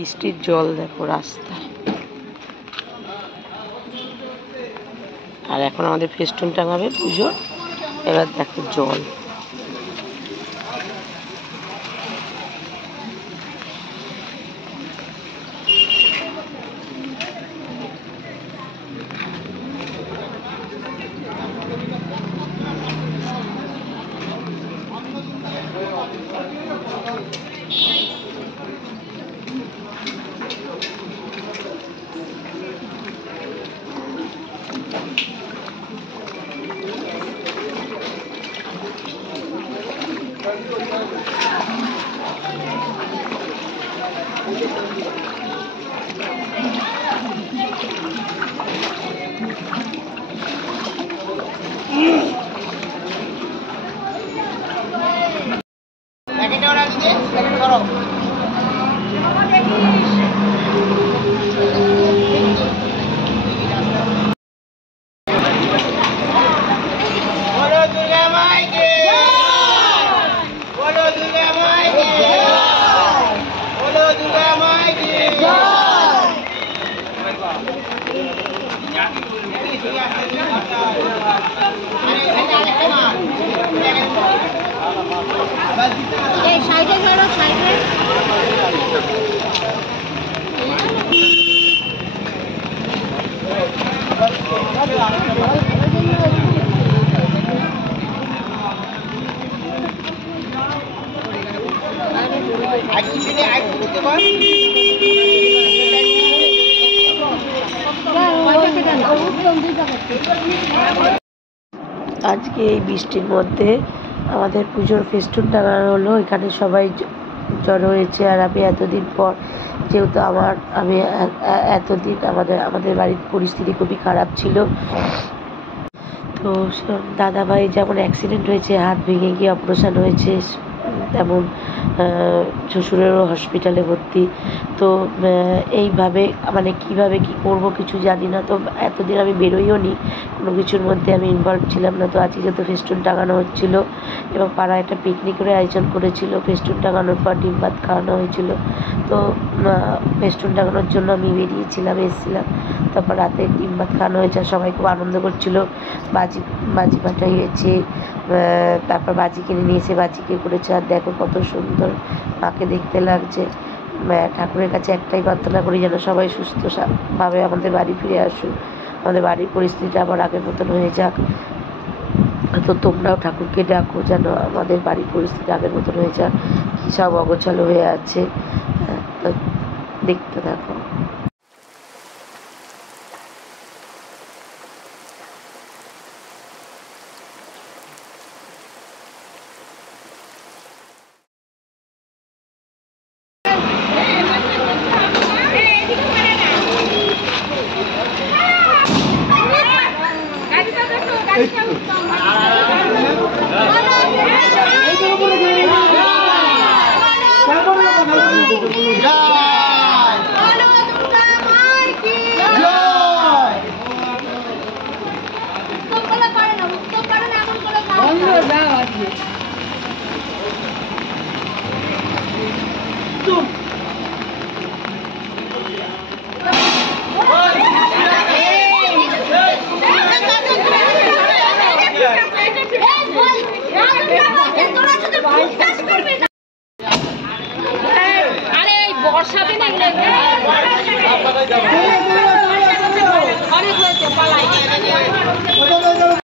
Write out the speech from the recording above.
বৃষ্টির জল দেখো রাস্তায়। আর এখন আমাদের ফেস্টুন টাঙাবে পুজো। এবার দেখো জল। আজকে এই বৃষ্টির মধ্যে আমাদের পুজোর ফেস্টুন টাঙানো হলো। এখানে সবাই জড়ো হয়েছে। আর আমি এতদিন পর, যেহেতু আমি এতদিন আমাদের বাড়ির পরিস্থিতি খুবই খারাপ ছিল, তো দাদাভাই যেমন অ্যাক্সিডেন্ট হয়েছে, হাত ভেঙে গিয়ে অপারেশন হয়েছে, তেমন শ্বশুরেরও হসপিটালে ভর্তি। তো এইভাবে মানে কীভাবে কী করবো কিছু জানি না। তো এতদিন আমি বেরোইও নি, কোনো কিছুর মধ্যে আমি ইনভলভ ছিলাম না। তো আজকে যত ফেস্টুন টাঙানো হচ্ছিলো এবং পাড়ায় একটা পিকনিকেরও আয়োজন করেছিল। ফেস্টুন টাঙানোর পর ডিম ভাত খাওয়ানো হয়েছিল। তো ফেস্টুন টাঙানোর জন্য আমি বেরিয়েছিলাম, এসেছিলাম। তারপর রাতে ডিম ভাত খাওয়ানো হয়েছে, সবাই খুব আনন্দ করছিল। বাজি ফাটাইয়েছে, তারপর বাজি কিনে নিয়েছে, বাজিকে করেছে। আর দেখো কত সুন্দর মাকে দেখতে লাগছে। ঠাকুরের কাছে একটাই প্রার্থনা করি যেন সবাই সুস্থভাবে আমাদের বাড়ি ফিরে আসুক, আমাদের বাড়ির পরিস্থিতি আবার আগের মতন হয়ে যাক। তো তোমরাও ঠাকুরকে ডাকো যেন আমাদের বাড়ির পরিস্থিতি আগের মতন হয়ে যাক। কী সব অগোছালো হয়ে আছে, তো দেখতে থাকো। আরে বর্ষা দিনে